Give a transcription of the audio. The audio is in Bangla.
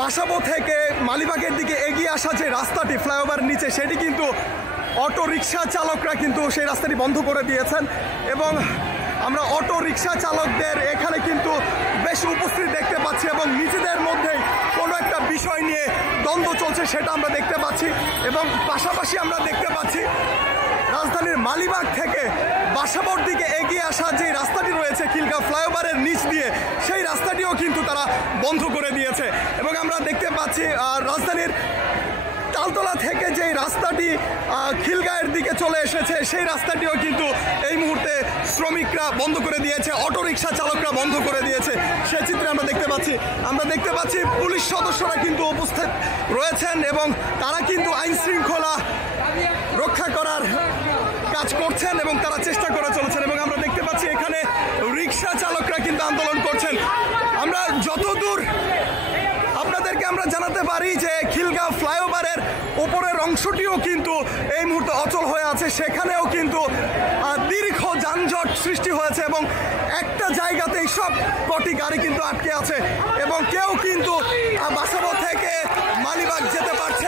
বাসাবো থেকে মালিবাগের দিকে এগিয়ে আসা যে রাস্তাটি ফ্লাইওভার নিচে সেটি কিন্তু অটো রিক্সা চালকরা কিন্তু সেই রাস্তাটি বন্ধ করে দিয়েছেন এবং আমরা অটো রিক্সা চালকদের এখানে কিন্তু বেশ উপস্থিত দেখতে পাচ্ছি এবং নিজেদের মধ্যেই কোনো একটা বিষয় নিয়ে দ্বন্দ্ব চলছে সেটা আমরা দেখতে পাচ্ছি এবং পাশাপাশি আমরা দেখতে পাচ্ছি রাজধানীর মালিবাগ থেকে বাসাবোর দিকে এগিয়ে আসা যে রাস্তাটি রয়েছে খিলগাঁও ফ্লাইওভারের নিচ দিয়ে সেই রাস্তাটিও কিন্তু তারা বন্ধ করে দিয়েছে এবং আমরা দেখতে পাচ্ছি রাজধানীর তালতলা থেকে যে রাস্তাটি খিলগাঁয়ের দিকে চলে এসেছে সেই রাস্তাটিও কিন্তু এই মুহূর্তে শ্রমিকরা বন্ধ করে দিয়েছে, অটোরিকশা চালকরা বন্ধ করে দিয়েছে। সে চিত্রে আমরা দেখতে পাচ্ছি পুলিশ সদস্যরা কিন্তু উপস্থিত রয়েছেন এবং তারা কিন্তু আইন শৃঙ্খলা রক্ষা করার কাজ করছেন এবং তারা চেষ্টা করে চলেছেন এবং আমরা দেখতে পাচ্ছি এখানে রিক্সা চালকরা কিন্তু আন্দোলন করছেন। আমরা যতদূর আপনাদেরকে আমরা জানাতে পারি যে খিলগাঁও ফ্লাইওভারের উপরের অংশটিও কিন্তু এই মুহূর্তে অচল হয়ে আছে, সেখানেও কিন্তু দীর্ঘ যানজট সৃষ্টি হয়েছে এবং একটা জায়গাতেই সব কটি গাড়ি কিন্তু আটকে আছে এবং কেউ কিন্তু বাসাবো থেকে মালিবাগ যেতে পারছে